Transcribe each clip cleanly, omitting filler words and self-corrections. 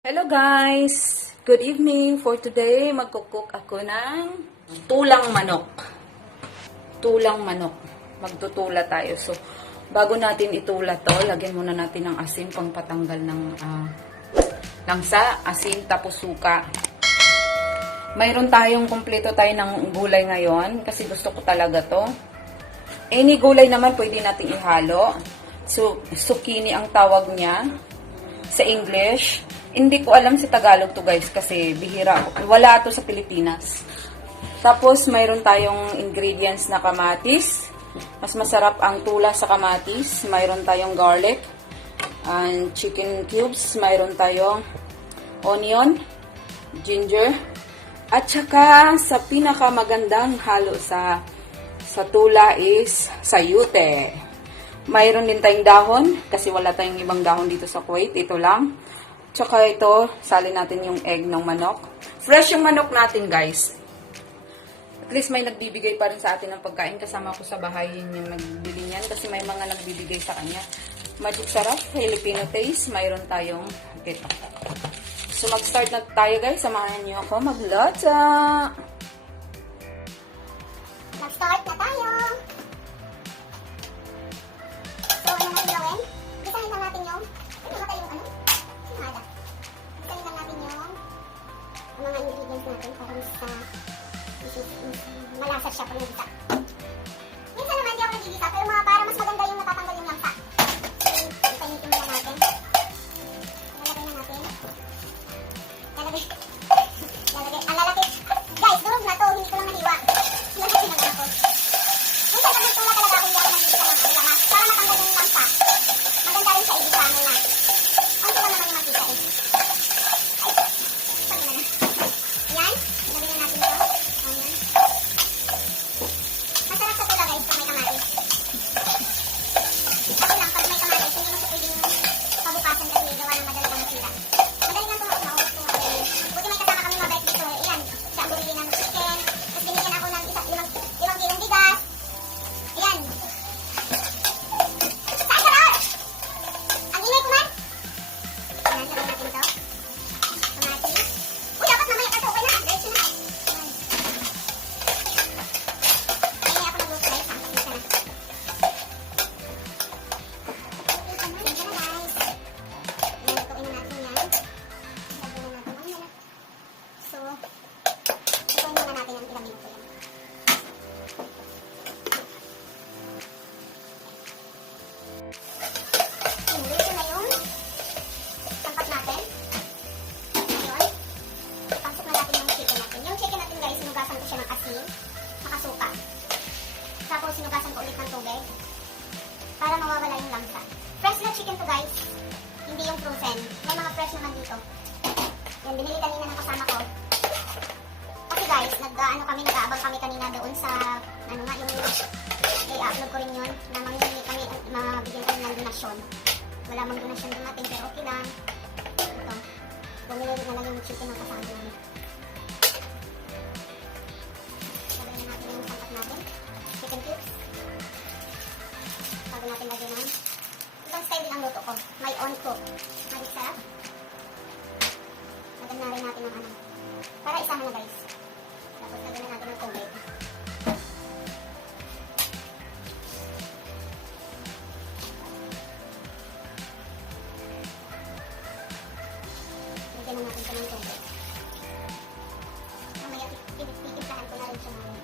Hello guys! Good evening! For today, magkukook ako ng tulang manok. Tulang manok. Magtutula tayo. So, bago natin itula to, lagyan muna natin ng asin pang patanggal ng langsa, asin, tapos suka. Mayroon tayong kumpleto tayo ng gulay ngayon kasi gusto ko talaga to. Any gulay naman pwede natin ihalo. So, zucchini ang tawag niya sa English. Hindi ko alam sa Tagalog to guys kasi bihira. Wala to sa Pilipinas. Tapos mayroon tayong ingredients na kamatis. Mas masarap ang tula sa kamatis. Mayroon tayong garlic and chicken cubes. Mayroon tayong onion, ginger. At saka sa pinakamagandang halo sa tula is sayute. Mayroon din tayong dahon kasi wala tayong ibang dahon dito sa Kuwait. Ito lang. Tsaka ito, salin natin yung egg ng manok. Fresh yung manok natin, guys. At least may nagbibigay pa rin sa atin ng pagkain. Kasama ko sa bahay yun yung nagbili niyan kasi may mga nagbibigay sa kanya. Magic sarap, Filipino taste. Mayroon tayong ito. So, mag-start na tayo, guys. Samahan niyo ako magluto. Mag-start na tayo! So, ano natin gawin? Gisahin lang natin yung... Ano ba tayo ano? Nada. Gisahin lang natin yung mga ingredients natin para malasa siya pag nagisa. Minsan naman hindi ako nagigisa pero para mas maganda yung natatanggal yung langsa. Ipanitin muna natin. Lalagay na natin. Lalagay. Ang lalaki. Guys, durog na to. Hindi ko lang nahiwa. Lalagay na lang ako. Minsan pag nagtula talaga ako hindi ako nagigisa ng lamas. Para matanggal yung langsa. Maganda rin sa igisa mo na. Ang tula naman yung magigisa eh. Ay, pag na. Yan. Lalagay na natin ito. Ayan. Masarap sa tula guys pag may kamatis. Kasi lang pag may kamatis, hindi mo siya pwedeng pabukasan kasi gawa ng madali kang masira. Madali lang ito maubos ito. Buti may kasama kami mabait dito. Ayan. Siya bumili ng chicken. Tapos binigyan ako ng limang kilong bigas. Ayan. Saan ka ba? Ang ingay ko man. Ayan, lagay natin ito. Kamatis. Uy, dapat mamaya ka ito. Okay na. Diretso na. Ayan. Kaya ako nag-look guys. Tapos na. Okay naman. Diyan na guys. Ayan, lutuin na natin yan. Lagyan na natin. Ano na? So, lutuin muna natin ang ilang minuto yan. Dito na yung tampat natin. Ngayon, ipasok na natin yung chicken natin. Yung chicken natin guys, sinugasan ko siya ng asin, nakasuka. Tapos sinugasan ko ulit ng tubig para mawawala yung langsa. Fresh na chicken to guys, hindi yung frozen. May mga fresh naman dito. Yan, binili kanina ng kasama ko. Kasi guys, nag-aabang kami kanina doon sa, ano nga, yung i-upload ko rin yun, na mamimili kami, mabigyan kami ng donasyon. Wala mang donasyon dumating, pero okay lang. Ito, bumili na lang yung chicken ng kasama namin. Lagyan na natin yung sampat natin. Chicken cubes. Bago natin lagyan ng ibang style din ang luto ko. May on cook. Magic sarap. Lagyan na rin natin ng ano. Para isahan na guys. Tapos lagyan na natin ng tubig. Lagyan na natin ito ng tubig. Mamaya titimplahan ko na rin siya ngayon.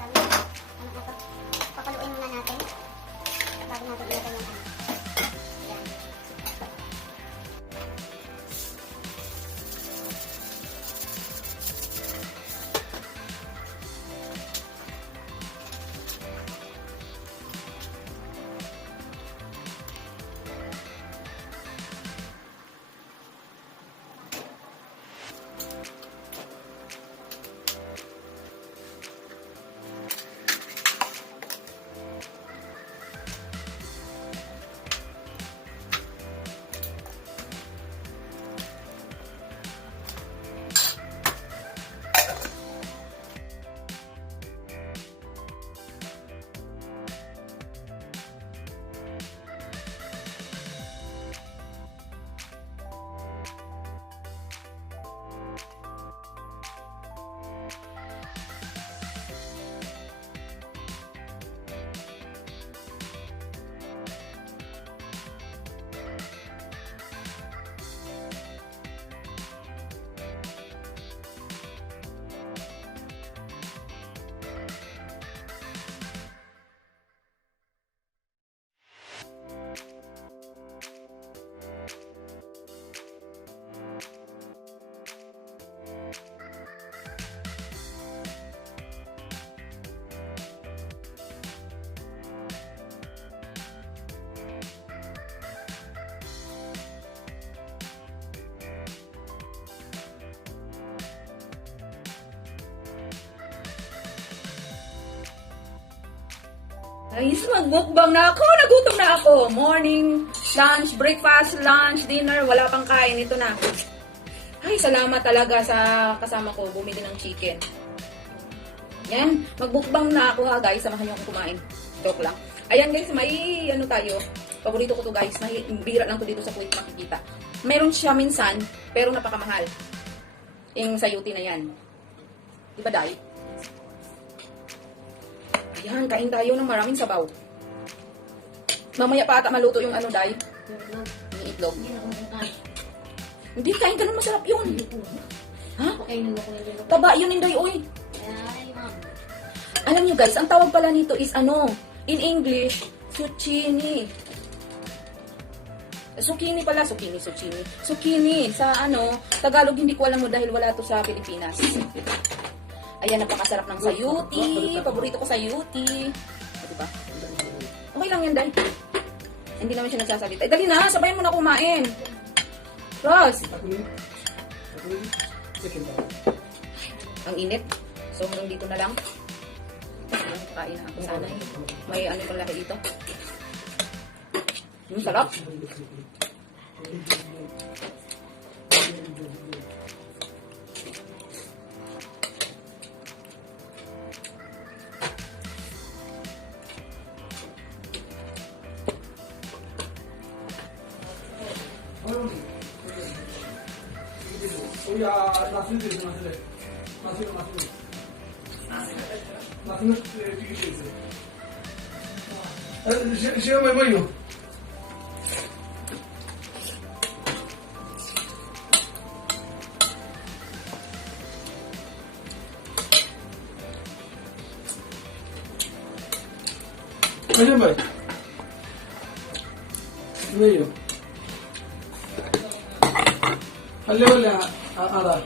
Dami. Ano na ito? Papaluin muna natin. Bago natin ilagay yung ano. Ayan. Guys, magmukbang na ako. Nagutom na ako. Morning, lunch, breakfast, lunch, dinner. Wala pang kain. Ito na. Ay, salamat talaga sa kasama ko. Bumili ng chicken. Yan. Magbukbang na ako ha, guys. Samahan niyo akong kumain. Joke lang. Ayan, guys. May ano tayo. Paborito ko to, guys. Bira lang to dito sa Kuwait makikita. Meron siya minsan, pero napakamahal. Yung sayuti na yan. Diba, Day? Ayan, kain tayo ng maraming sabaw. Mamaya pa ata maluto yung ano, Day? Yung itlog. Hindi, kain ka nun, masarap yun. Ha? Taba yun, Inday, uy. Alam nyo, guys, ang tawag pala nito is ano, in English, zucchini. Zucchini pala, zucchini. Sa ano, Tagalog hindi ko alam mo dahil wala to sa Pilipinas. Ayan, napakasarap ng sayuti. Paborito ko sayuti. Diba? Okay lang yan, Day. Hindi naman siya nagsasalita. Dali na, sabayan mo na kumain. Ross! Ang init. So, hanggang dito na lang. Kain na ako sana. May ano pang laki dito. Sarap. Siapa yang main? Macam apa? Main. Halo lah, araw.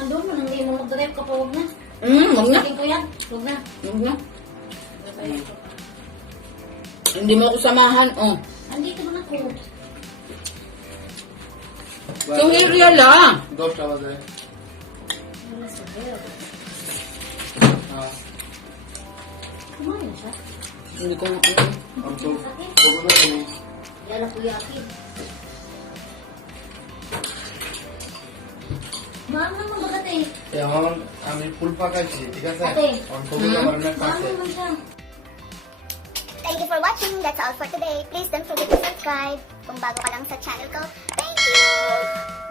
Andun mo, hindi mo mag-drive ka pa, huwag na. Huwag na. Sakin ko yan, huwag na. Huwag na. Hindi mo ako samahan, oh. Andito mo na ko. So, area lang. Dos आवाज है हाँ Kumain na siya. Hindi ko हम तो बोलो नहीं Yan ang kuyakin. Mahal naman bagat eh. এখন আমি ফুল পাকাইছি ঠিক আছে Ate. আর কবুতর আমার Mahal কাছে naman siya. Thank you for watching. That's all for today. Please don't forget to subscribe kung bago ka lang sa channel ko. Thank you!